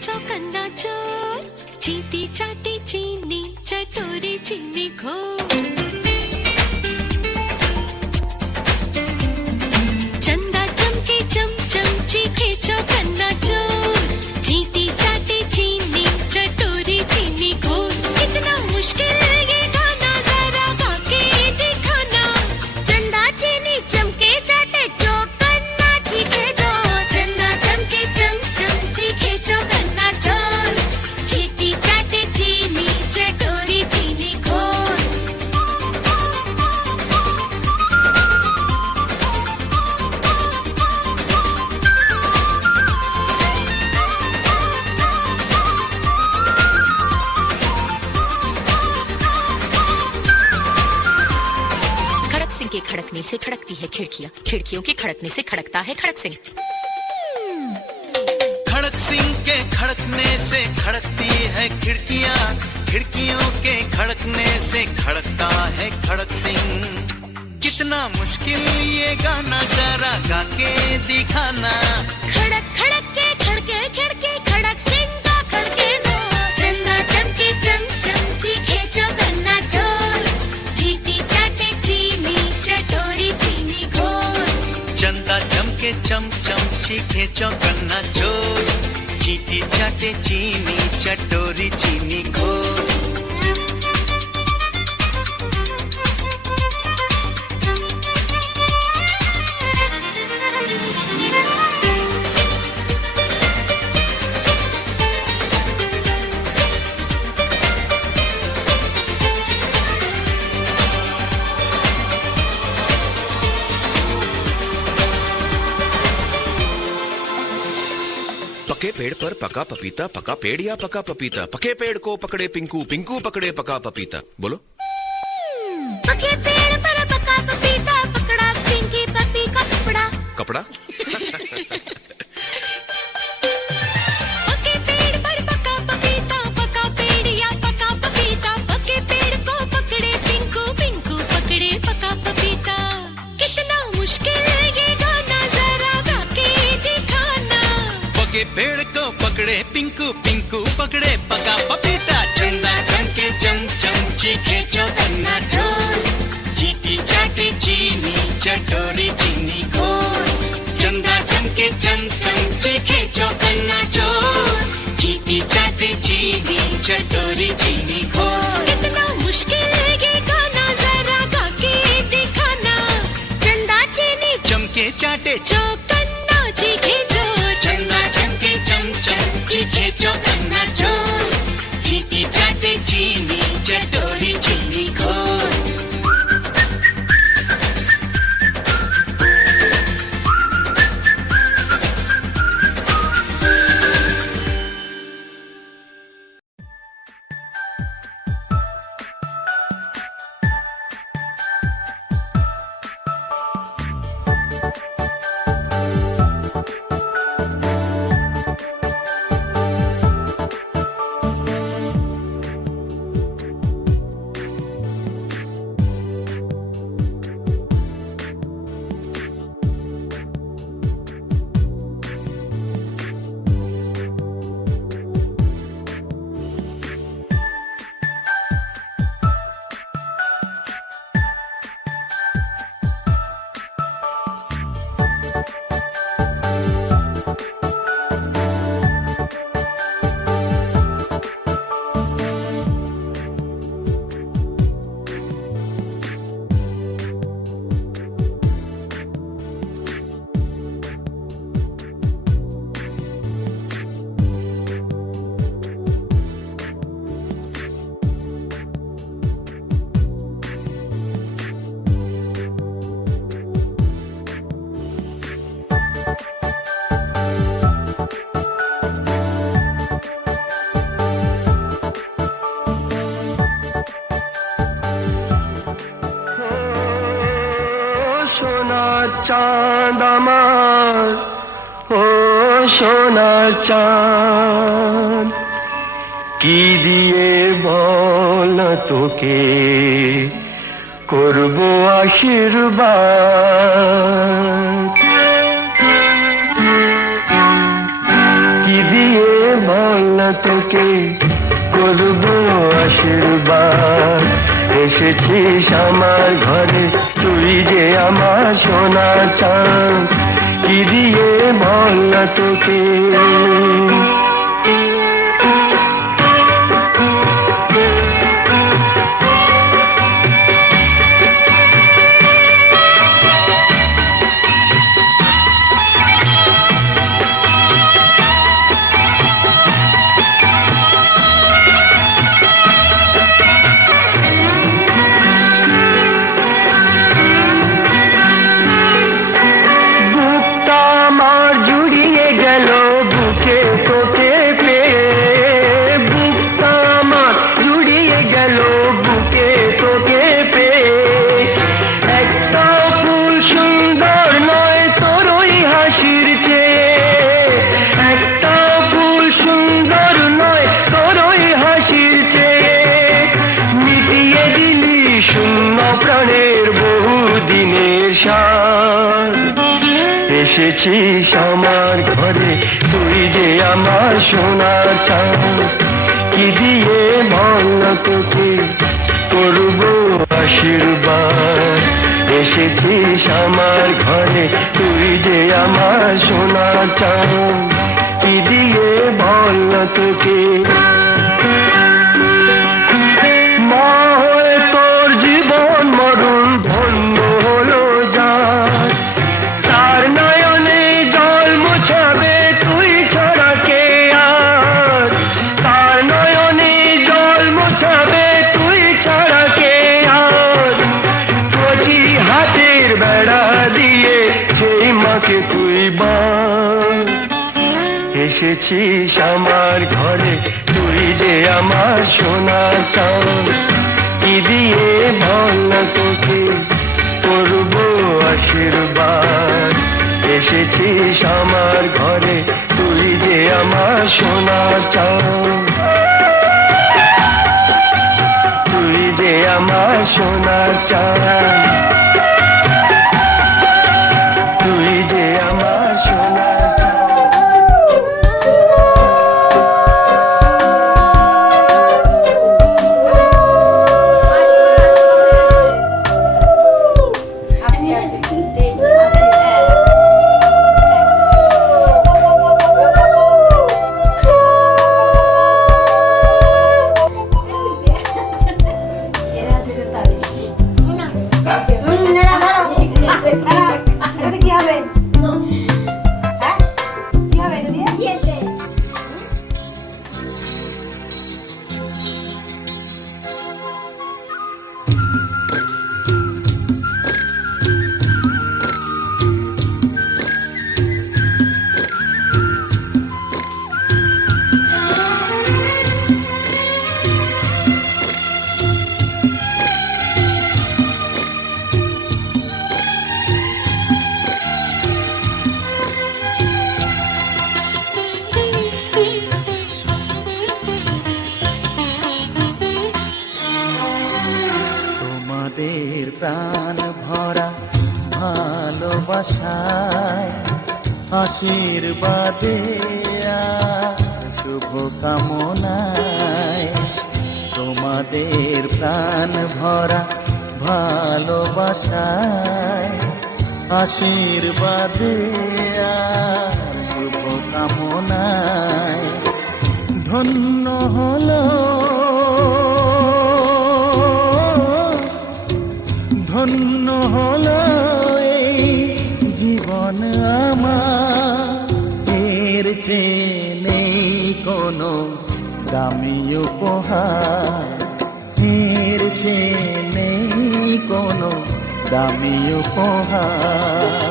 चौकन्ना चोर, चीटी चाटी चीनी चटोरी चीनी घोर। चंदा चमके चमचम चीखे चौकन्ना चोर, चीटी चाटी चीनी चटोरी चीनी घोर। कितना मुश्किल ये गाना जरा गा के दिखाना। चंदा चीनी चमके चाटे चौकन्ना चीखे चोर, चंदा चमके चमचम चीखे चौकन्ना चोर, चीटी चाटे चीनी चटोरी चीनी घोर। खड़क सिंह के खड़कने से खड़कती है खिड़कियां, खिड़कियों के खड़कने से खड़कता है खड़क सिंह। खड़क सिंह के खड़कने से खड़कती है खिड़कियां, खिड़कियों के खड़कने से खड़कता है खड़क सिंह। कितना मुश्किल ये गाना जरा गा के दिखाना। खड़क खड़क के खड़के खिड़की खड़क सिंह का खड़के जोर, चंदा चमके चमचम चीखे चौकन्ना चोर, चीटी चाटे चीनी चटोरी चीनी घोर। चंदा चमके चमचम चीखे चौकन्ना चोर, चीटी चाटे चीनी चटोरी चीनी घोर। पके पेड़ पर पका पपीता, पका पेड़ या पका पपीता। पके पेड़ को पकड़े पिंकू, पिंकू पकड़े पका पपीता। बोलो। पके पेड़ पर पका पपीता, पकड़ा पिंकी पपी का कपड़ा। कपड़ा। पके पेड़ पर पका पपीता, पका पेड़ या पका पपीता। पके पेड़ को पकड़े पिंकू, पिंकू पकड़े पका पपीता। कितना मुश्किल ये गाना जरा गा के दिखाना। पके पेड़ को पकड़े पिंकू, पिंकू पकड़े पका पपीता। चंदा चमके चमचम चीखे चौकन्ना चोर, चीटी चाटे चीनी चटोरी चीनी घोर। चंदा चमके चमचम चीखे चौकन्ना चोर, चीटी चाटे चीनी चटोरी चीनी घोर। कितना मुश्किल ये गाना जरा गा के दिखाना। चंदा चीनी चमके चाटे चौकन्ना चीखे चोर, चंदा चमके चमचम चीखे चौकन्ना चोर, चीटी चाटे चीनी चटोरी चीनी घोर। চাঁদ আমার, ও সোনার চাঁদ, কি দিয়ে বল তোকে করব আশীর্বাদ, কি দিয়ে বল তোকে করব আশীর্বাদ। এসেছিস আমার ঘরে তুই যে আমার সোনা চাঁদ, কি দিয়ে বল না তোকে। এসেছিস আমার ঘরে তুই যে আমার সোনা চাঁদ, কি দিয়ে বল না তোকে করব আশীর্বাদ। এসেছিস আমার ঘরে তুই যে আমার সোনা চাঁদ, কি দিয়ে বল না তোকে। মা হয়ে তোর জীবন মরণ ধন্য হলো যার, তার নয়নে জল মুছাবে তুই ছাড়া কে আর, তার নয়নে জল মুছাবে তুই ছাড়া কে আর। কচি হাতের বেড়া দিয়ে সেই মাকে তুই বাঁধ। এসেছিস আমার ঘরে তুই যে আমার সোনা চাঁদ, কি দিয়ে বল না তোকে করব আশীর্বাদ। এসেছিস আমার ঘরে তুই যে আমার সোনা চাঁদ, তুই যে আমার সোনা চাঁদ, তুই যে আমার সোনা প্রাণ ভরা ভালোবাসায় আশীর্বাদে শুভ কামনায়, তোমাদের প্রাণ ভরা ভালোবাসায় আশীর্বাদে শুভ কামনায় ধন্য হলো ধন্য হলো এই জীবন আমার, এর চেয়ে নেই কোনো দামি উপহার, এর চেয়ে নেই কোনো দামি উপহার।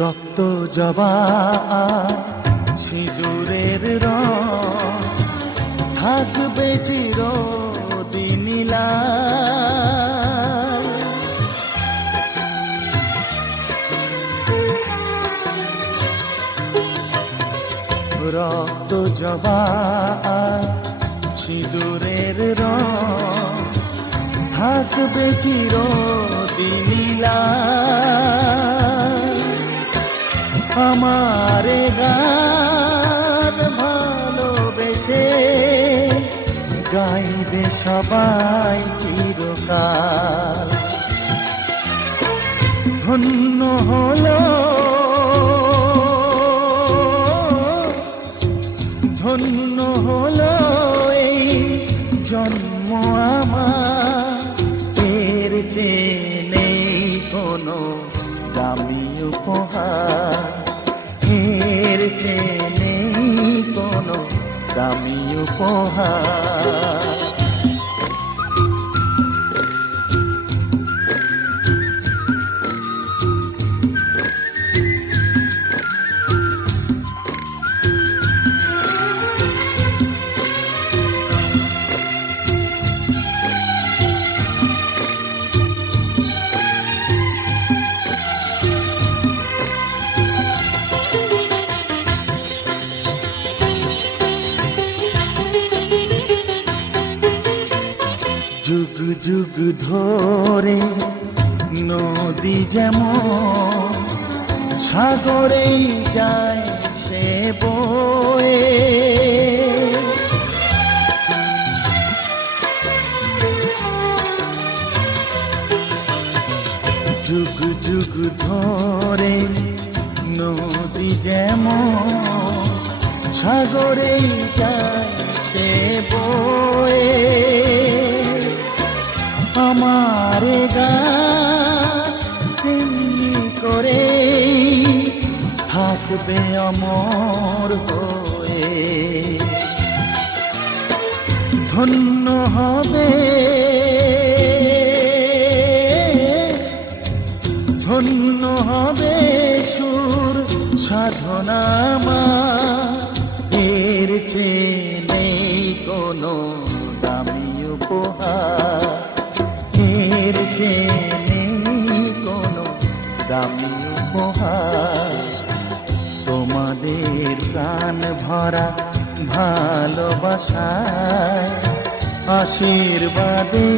রক্ত জবা সিঁদুরের চিরদিনই লাল। রক্ত জবা সিঁদুরের রং থাকবে চিরদিনই লাল। আমারে গান ভালোবেসে গাইবে সবাই চিরকাল। ধন্য হলো ধন্য হলো এই জন্ম আমার, এর চেয়ে নেই কোনো দামি উপহার, এর চেয়ে নেই কোনো দামি উপহার। যুগ যুগ ধরে নদী যেমন সাগরেই যায় সে বয়ে, যুগ যুগ ধরে নদী যেমন সাগরেই যায় সে বয়ে। আমারে গান তেমনি করে থাকবে অমর হয়ে। ধন্য হবে ধন্য হবে সুর সাধনা আমার, এর চেয়ে নেই কোনো দামি উপহার, এর চেয়ে নেই কোনো দামি উপহার। তোমাদের প্রাণ ভরা ভালোবাসায় আশীর্বাদে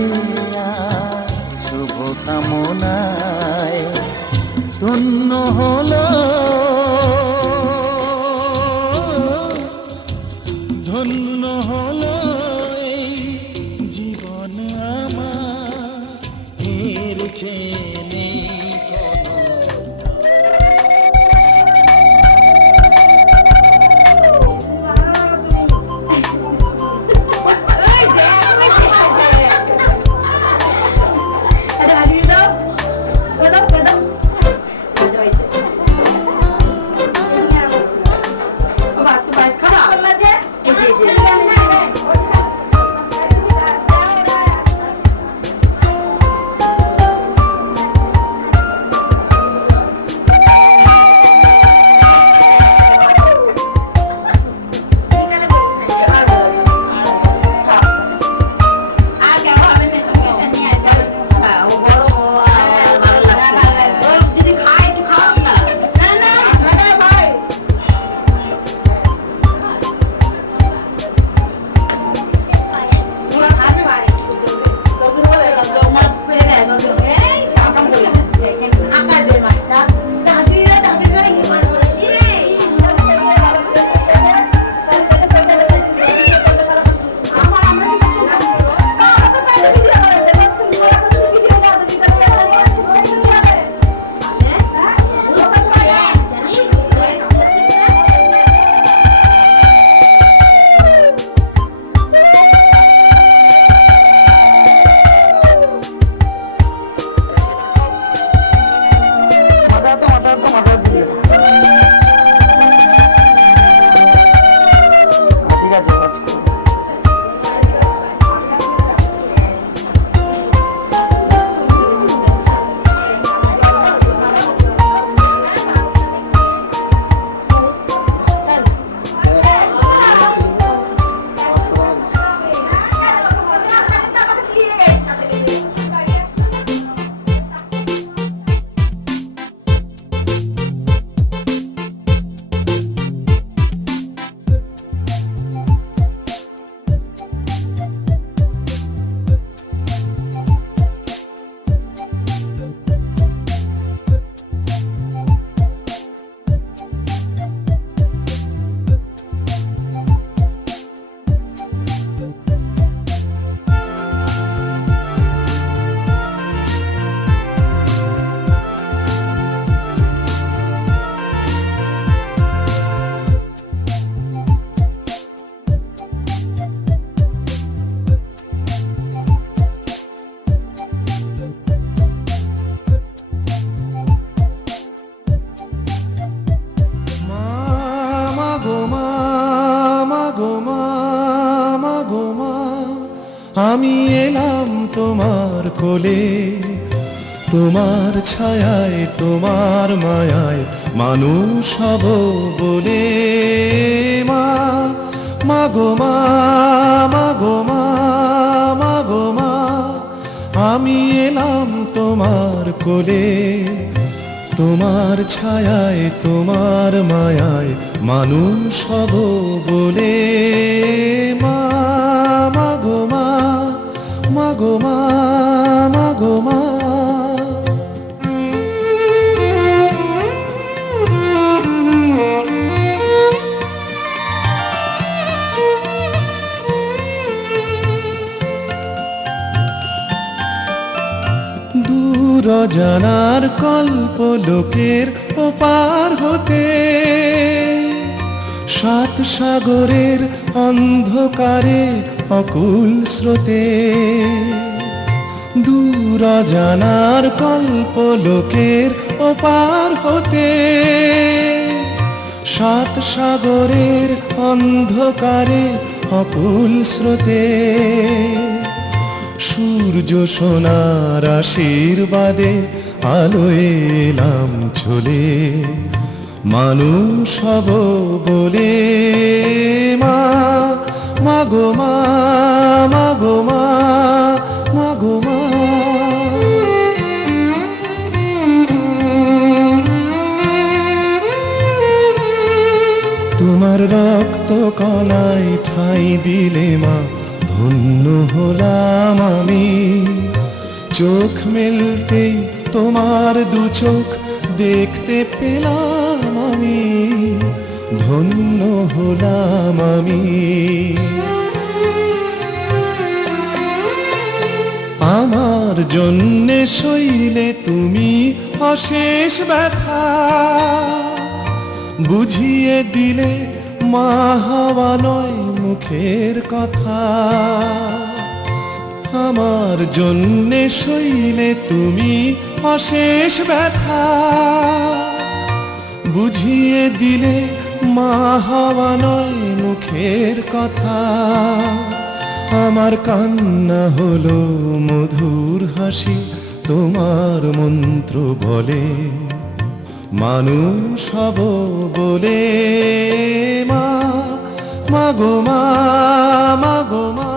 আর শুভ কামনায় ধন্য হলো ধন্য হলো এই জীবন আমার, এর চেয়ে নেই কোনো। ada hadir daw. Daw. Maju aja. আমি এলাম তোমার কোলে, তোমার ছায়ায় তোমার মায়ায় মানুষ হব বলে। মা মাগো মা, মাগো মা, মাগো মা, আমি এলাম তোমার কোলে, তোমার ছায়ায় তোমার মায়ায় মানুষ হব বলে। মা মাগো মা, মাগো মা, মাগো মা। দূর অজানার কল্প লোকের ওপার হতে, সাত সাগরের অন্ধকারে অকুল স্রোতে। দূর অজানার কল্প লোকের ওপার হতে, সাত সাগরের অন্ধকারে অকুল স্রোতে। সূর্য সোনার আশীর্বাদে আলোয় এলাম চলে, মানুষ হব বলে। মা মাগো মা, মাগো মা, মাগো মা। তোমার রক্ত কণায় ঠাঁই দিলে মা, ধন্য হলাম আমি। চোখ মেলতে তোমার দু চোখ দেখতে পেলাম আমি, ধন্য হলাম আমি। আমার জন্যে সইলে তুমি অশেষ ব্যথা, বুঝিয়ে দিলে মা হওয়া নয় মুখের কথা। আমার জন্যে সইলে তুমি অশেষ ব্যথা, বুঝিয়ে দিলে মা হওয়া নয় মুখের কথা। আমার কান্না হলো মধুর হাসি, তোমার মন্ত্র বলে মানুষ হব বলে। মা মাগো মা, মাগো মা।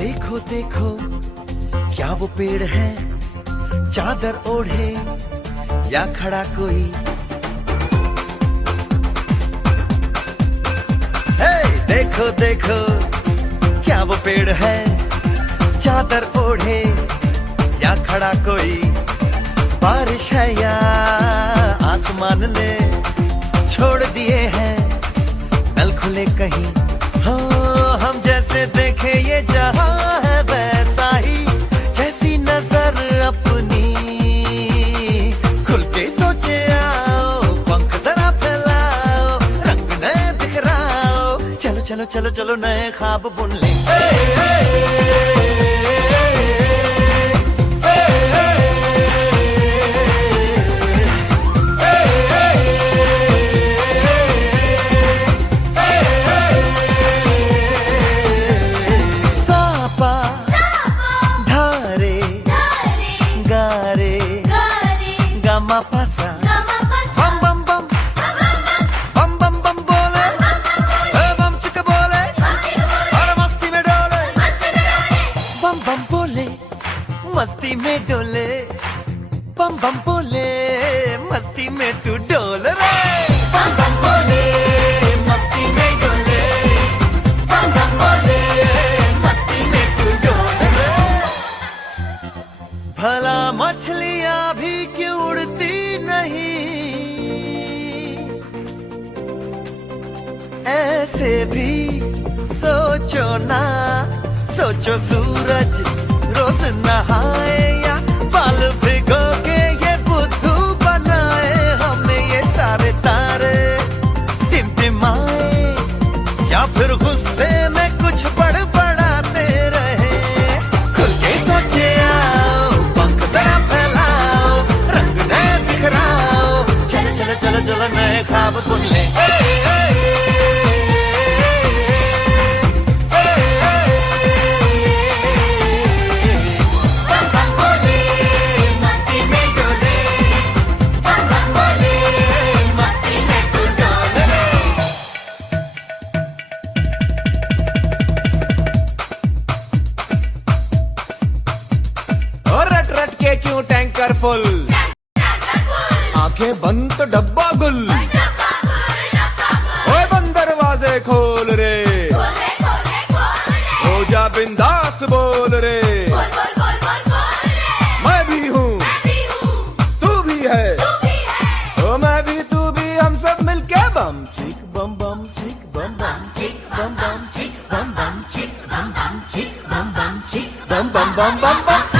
देखो देखो क्या वो पेड़ है, चादर ओढ़े या खड़ा कोई। हे देखो देखो क्या वो पेड़ है, चादर ओढ़े या खड़ा कोई। बारिश है या आसमान ने छोड़ दिए हैं नल खुले कहीं। हाँ हम जैसे देखे ये जहां है वैसा ही, जैसी नजर अपनी खुल के सोचे आओ। पंख जरा फैलाओ, रंग नए बिखराओ, चलो चलो चलो चलो नए ख्वाब बुन ले। मस्ती में डोले, बम बम बोले, मस्ती में तू डोल रे। बम बम बोले, मस्ती में डोले, बम बम बोले, मस्ती में तू डोल रे। भला मछलियां भी क्यों उड़ती नहीं, ऐसे भी सोचो ना, सोचो सूरज रोज नहाए या बाल भिगो के ये बुद्धू बनाए, हमें ये सारे तारे टिमटिमाए या फिर गुस्से में कुछ बड़बड़ाते रहे। खुल के सोचे आओ, पंख जरा फैलाओ, रंग नए बिखराओ, चलो चलो चलो चलो नए ख्वाब बुन ले। रट रट के क्यों टैंकर फुल, आंखें बंद तो डब्बा गुल, ओए बंद दरवाजे खोल रे, हो जा बिंदास बोल रे, मैं भी हूँ तू भी है, ओ मैं भी तू भी, हम सब मिलके बम चिक बम बम चिक बम बम चिक बम बम चिक बम बम चिक बम बम चिक बम बम चिक बम बम बम बम बम।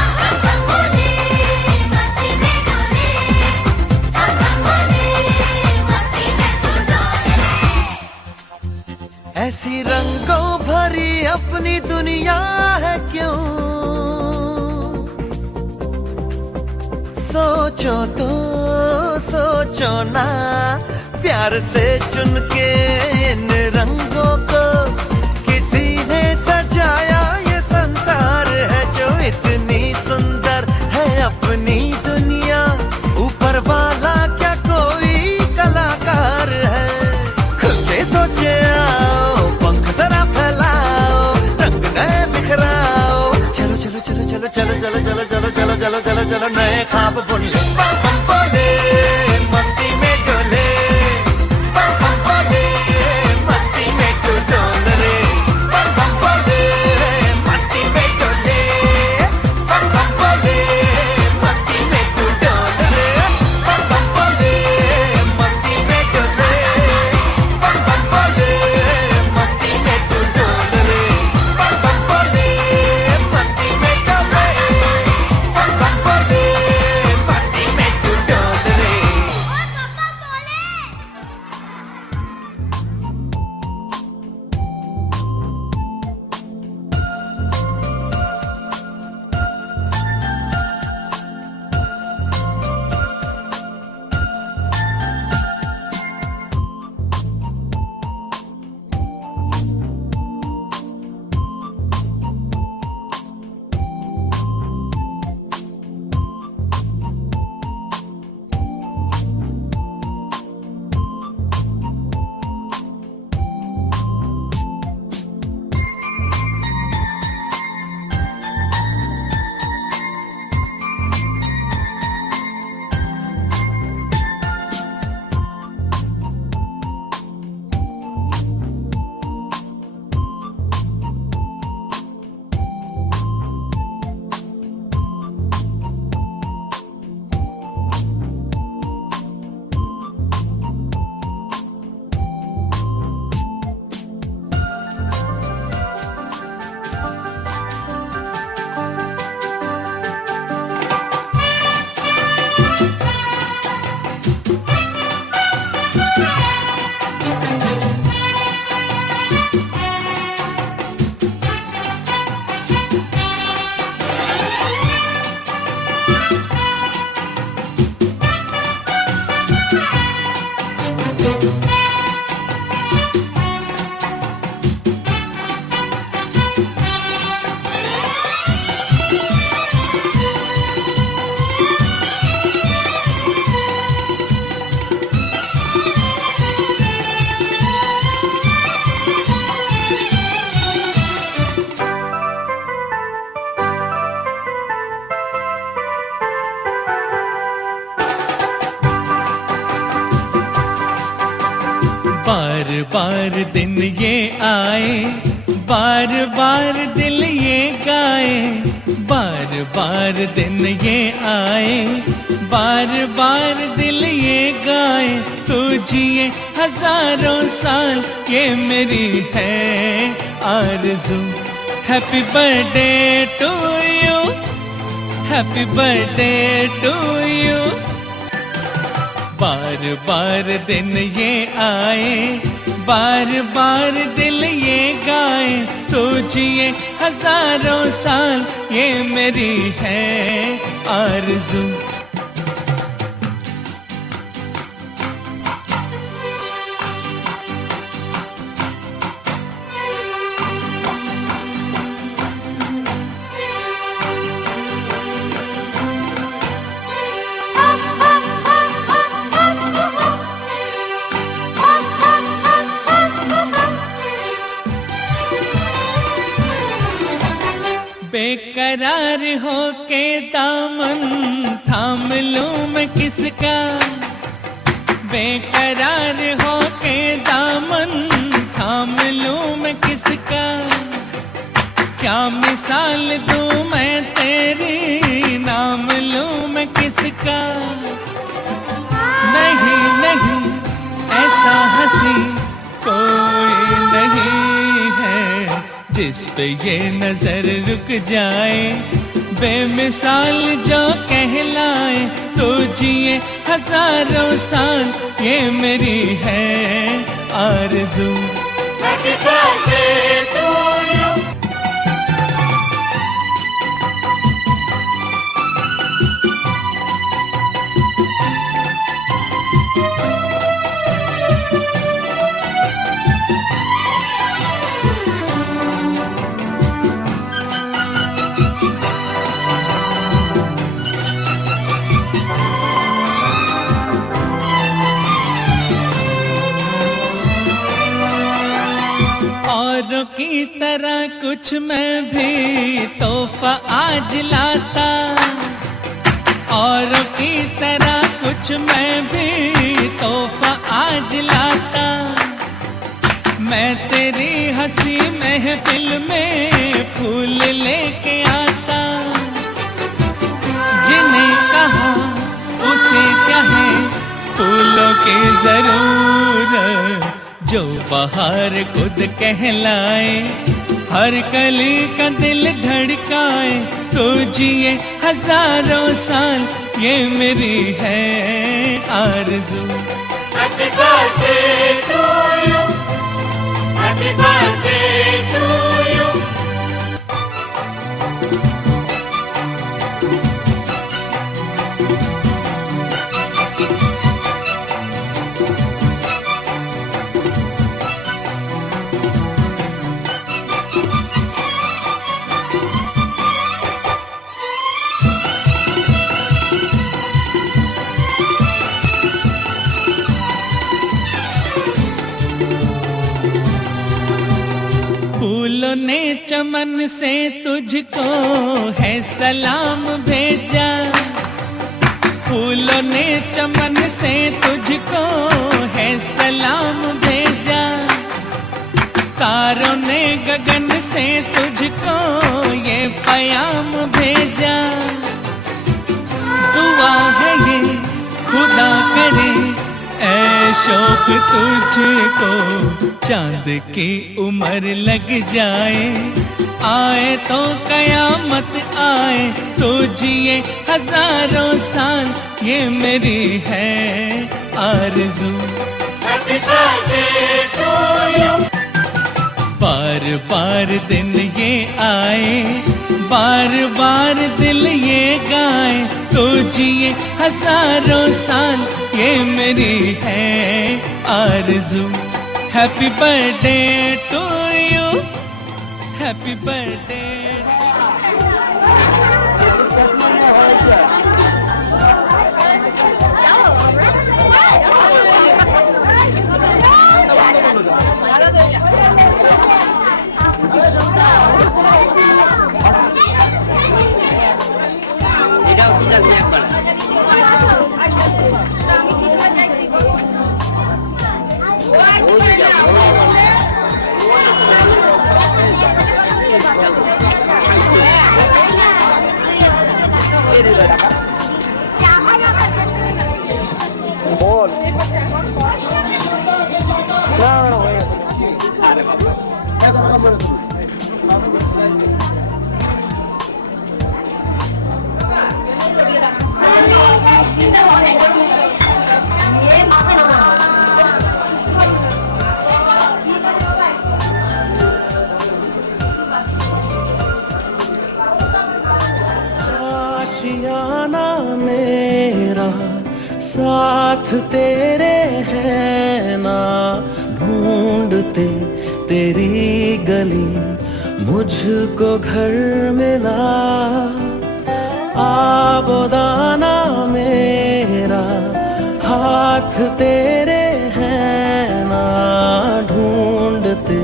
ऐसी रंगों भरी अपनी दुनिया है क्यों, सोचो तो सोचो ना, प्यार से चुन के इन रंगों को किसी ने सजाया, ये संसार है जो इतनी सुंदर है अपनी दुनिया, ऊपर वाला क्या कोई कलाकार है। खुद से सोचे आओ, पंख जरा फैलाओ, रंग नए बिखराओ, चलो चलो चलो चलो चलो चलो चलो चलो चलो चलो चलो चलो नए ख्वाब बुन ले। बम बोले मस्ती में डोले, बम बोले मस्ती में तू डोल रे, बम बोले मस्ती में डोले, बम बोले मस्ती में तू डोल रे, बम बोले मस्ती में डोले, बम बोले मस्ती में तू डोल रे, बम बोले मस्ती में डोले, बम बोले मस्ती में तू डोल रे। बार बार दिन ये आए बार बार दिल ये गाए, बार बार दिन ये आए, बार बार दिल ये गाए, तू जिए हजारों साल, ये मेरी है आरज़ू। Happy birthday to you, happy birthday to you. बार बार दिन ये आए, बार बार दिल ये गाए, तू जिए हजारों साल, ये मेरी है आरज़ू। बेकरार हो के दामन थाम लूं मैं किसका, बेकरार हो के दामन थाम लूं मैं किसका, क्या मिसाल दूं मैं तेरी, नाम लूं मैं किसका। नहीं नहीं ऐसा हंसी कोई नहीं है, जिस पे ये नजर रुक जाए, बेमिसाल जो कहलाए, तो जिए हजारों साल, ये मेरी है आरज़ू। Happy birthday to you. औरों की तरह कुछ मैं भी तोहफा आज लाता, औरों की तरह कुछ मैं भी तोहफा आज लाता, मैं तेरी हंसी महफिल में फूल लेके आता। जिन्हें कहा उसे क्या है फूलों की जरूरत, जो बाहर खुद कहलाए, हर कली का दिल धड़काए, तो जिए हजारों साल, ये मेरी है आरज़ू। Happy birthday to you, happy birthday to you. फूलों ने चमन से तुझको है सलाम भेजा, फूलों ने चमन से तुझको है सलाम भेजा, तारों ने गगन से तुझको ये पैगाम भेजा। दुआ है ये खुदा करे ऐ शौक तुझको, चांद की उम्र लग जाए, आए तो कयामत आए, तो जिए हजारों साल, ये मेरी है आरज़ू। Happy birthday to you. बार बार दिन ये आए, बार बार दिल ये गाए, तो जिए हजारों साल, ये मेरी है आरज़ू। Happy birthday to you, happy birthday. साथ तेरे है ना ढूंढते तेरी गली, मुझको घर मिला आबोदाना मेरा, हाथ तेरे है ना ढूंढते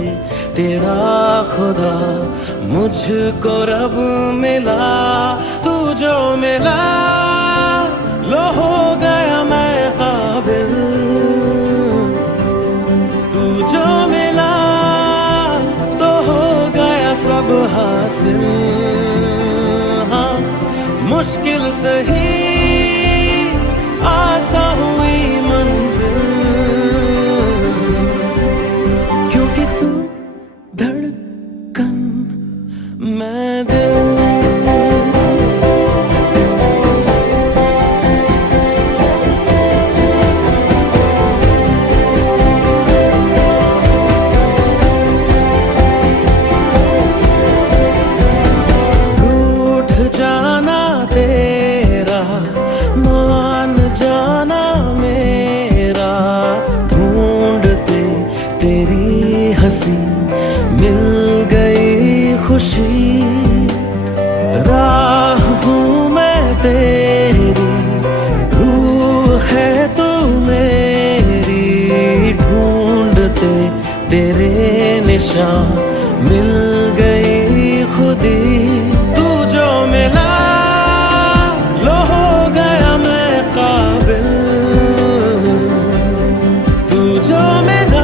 तेरा खुदा, मुझको रब मिला। तू जो मिला लो हो गया मैं काबिल, तू जो मिला तो हो गया सब हासिल। हाँ मुश्किल सही आसा हुई मंजिल, क्योंकि तू धड़कन मैं दिल। मिल गई खुशी, राह हूँ मैं तेरी, रूह है तू मेरी, ढूंढते तेरे निशान मिल गई खुदी। तू जो मिला लो हो गया मैं काबिल, तू जो मिला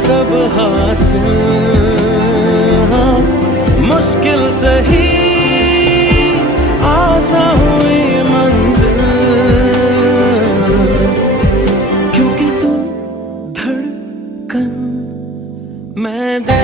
सब हासिल। हाँ मुश्किल सही आसा हुई मंजिल, क्योंकि तू धड़कन मैं दिल।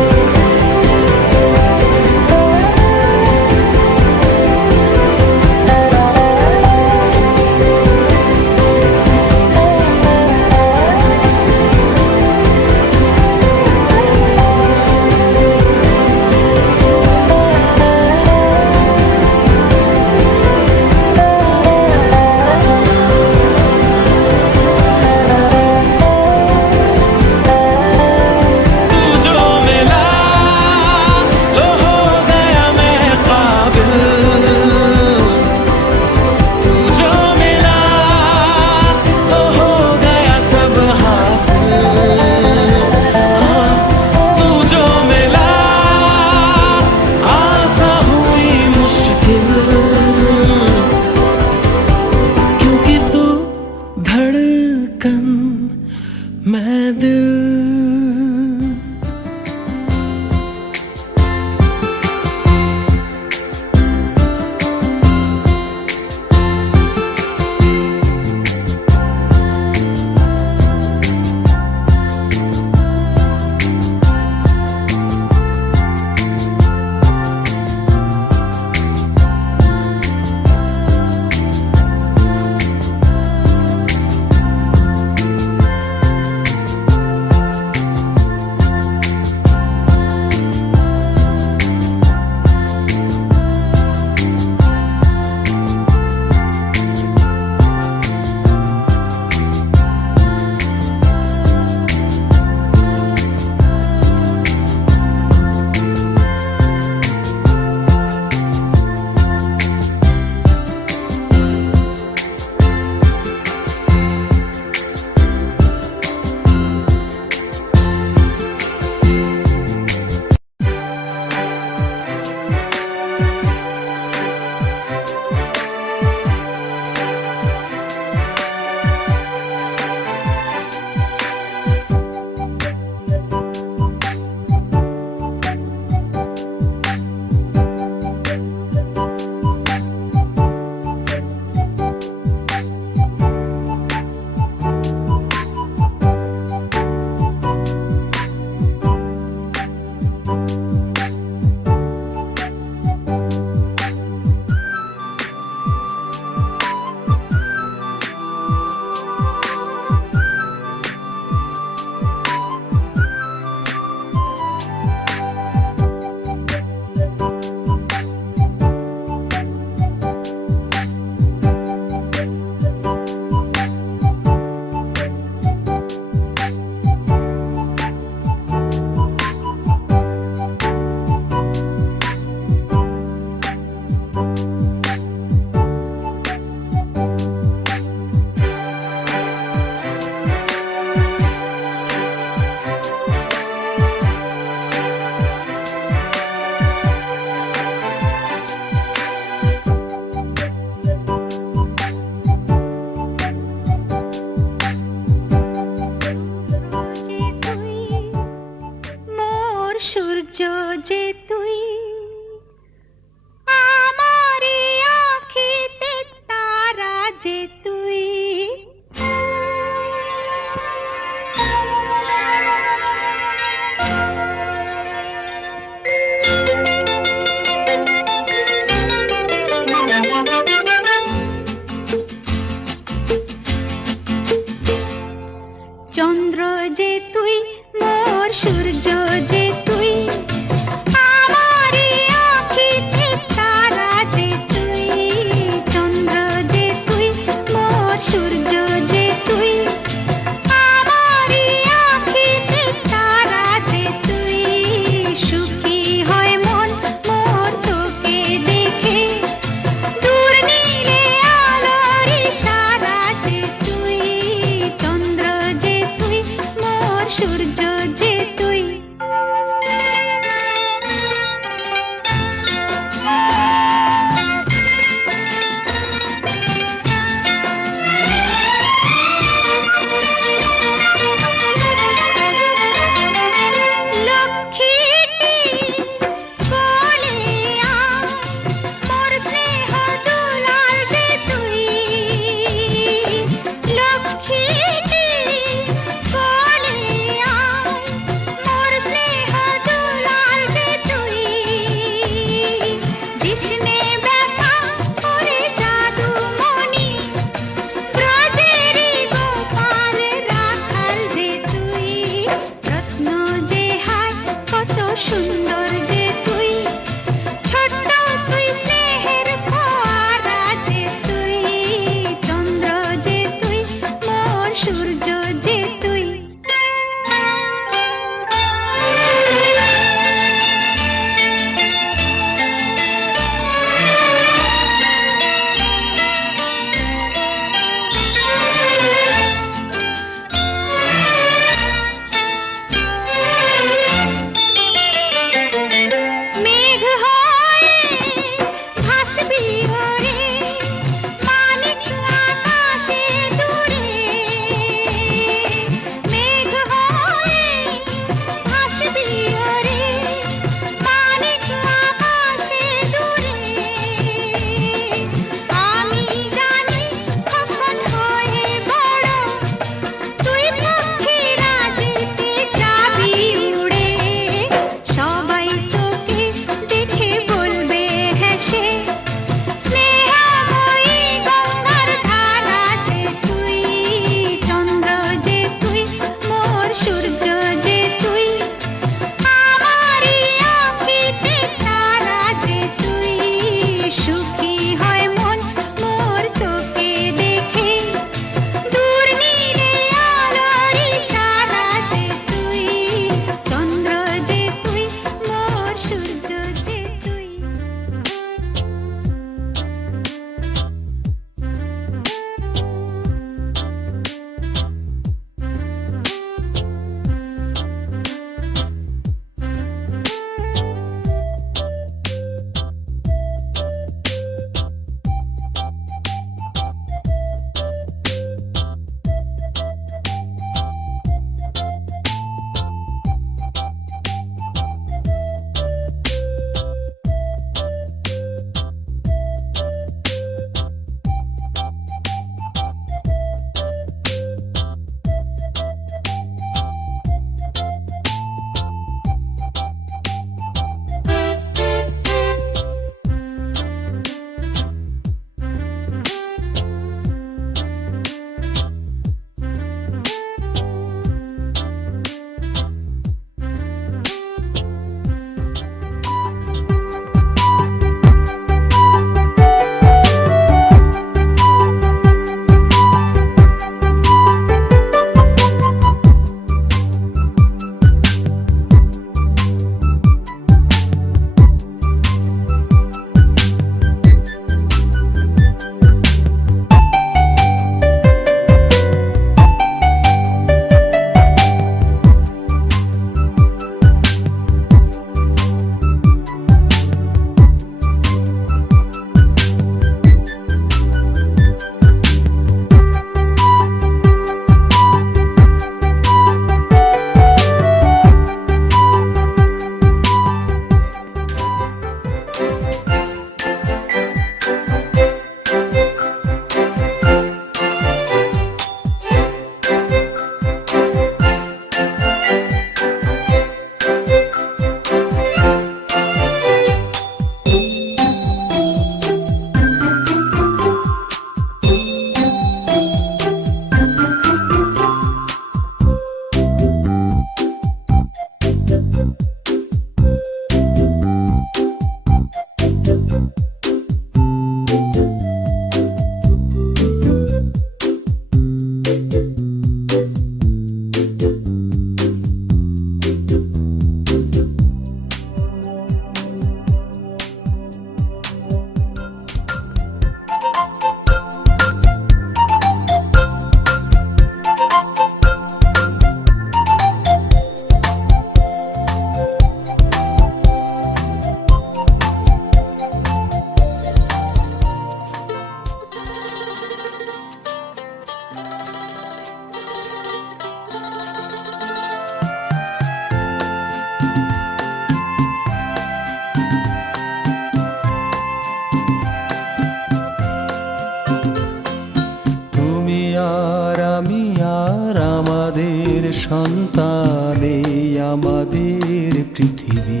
সন্তান এই আমাদের পৃথিবী।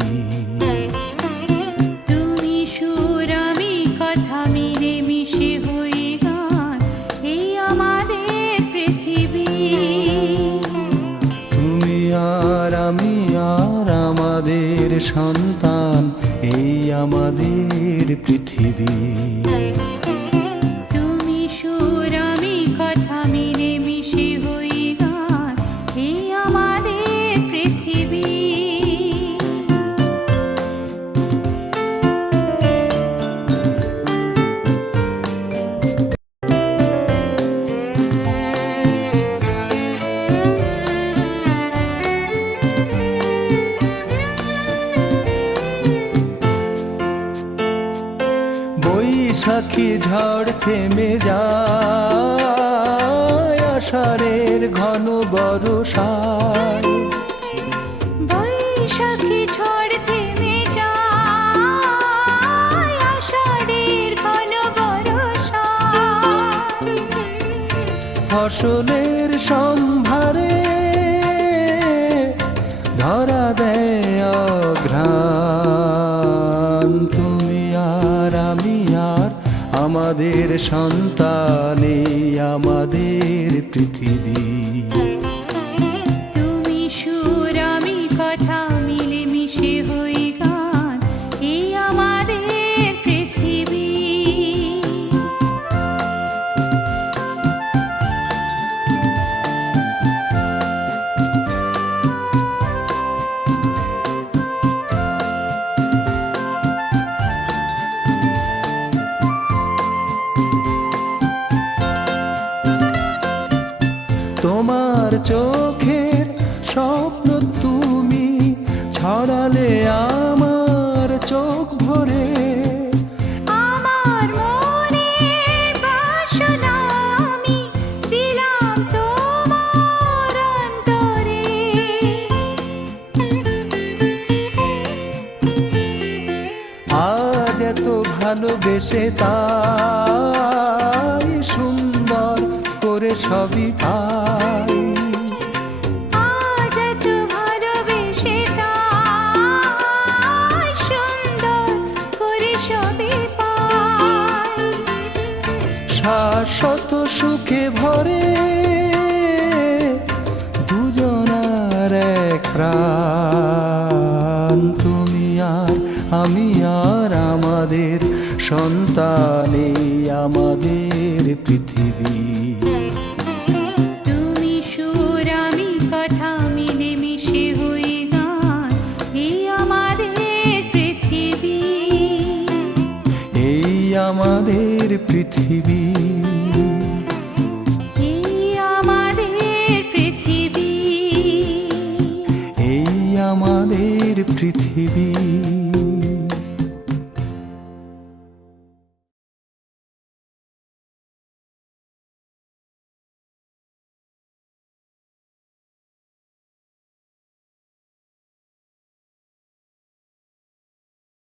তুমি সুর আমি কথা মিলে মিশে হয়ে গান এই আমাদের পৃথিবী। তুমি আর আমি আর আমাদের সন্তান এই আমাদের পৃথিবী। তুমি সুর আমি কথা মিলে মিশে হয়ে গান এই আমাদের পৃথিবী। বৈশাখী ঝড় থেমে যায় আষাঢ়ের ঘন বর্ষায়। বৈশাখী ঝড় থেমে যায় আষাঢ়ের ঘন বর্ষায়। ফসলের সম্ভারে ধরা দেয় অঘ্রাণ। তুমি আর আমি আর আমাদের সন্তান এই আমাদের পৃথিবী। তুমি সুর আমি কথা মিলে মিশে হয়ে গান এই আমাদের পৃথিবী। তোমার চোখের স্বপ্ন তুমি ছড়ালে আমার চোখ ভরে। আমার মনের বাসনা আমি দিলাম তোমার অন্তরে। আজ এত ভালোবেসে তাই সুন্দর করে সবই পাই। আজ এত ভালোবেসে তাই সুন্দর করে সবই পাই। শাশ্বত সুখে ভরে দুজনার এক প্রাণ। তুমি আর আমি আর আমাদের সন্তান এই আমাদের পৃথিবী। তুমি সুর আমি কথা মিলে মিশে হয়ে গান এই আমাদের পৃথিবী। এই আমাদের পৃথিবী। এই আমাদের পৃথিবী। এই আমাদের পৃথিবী।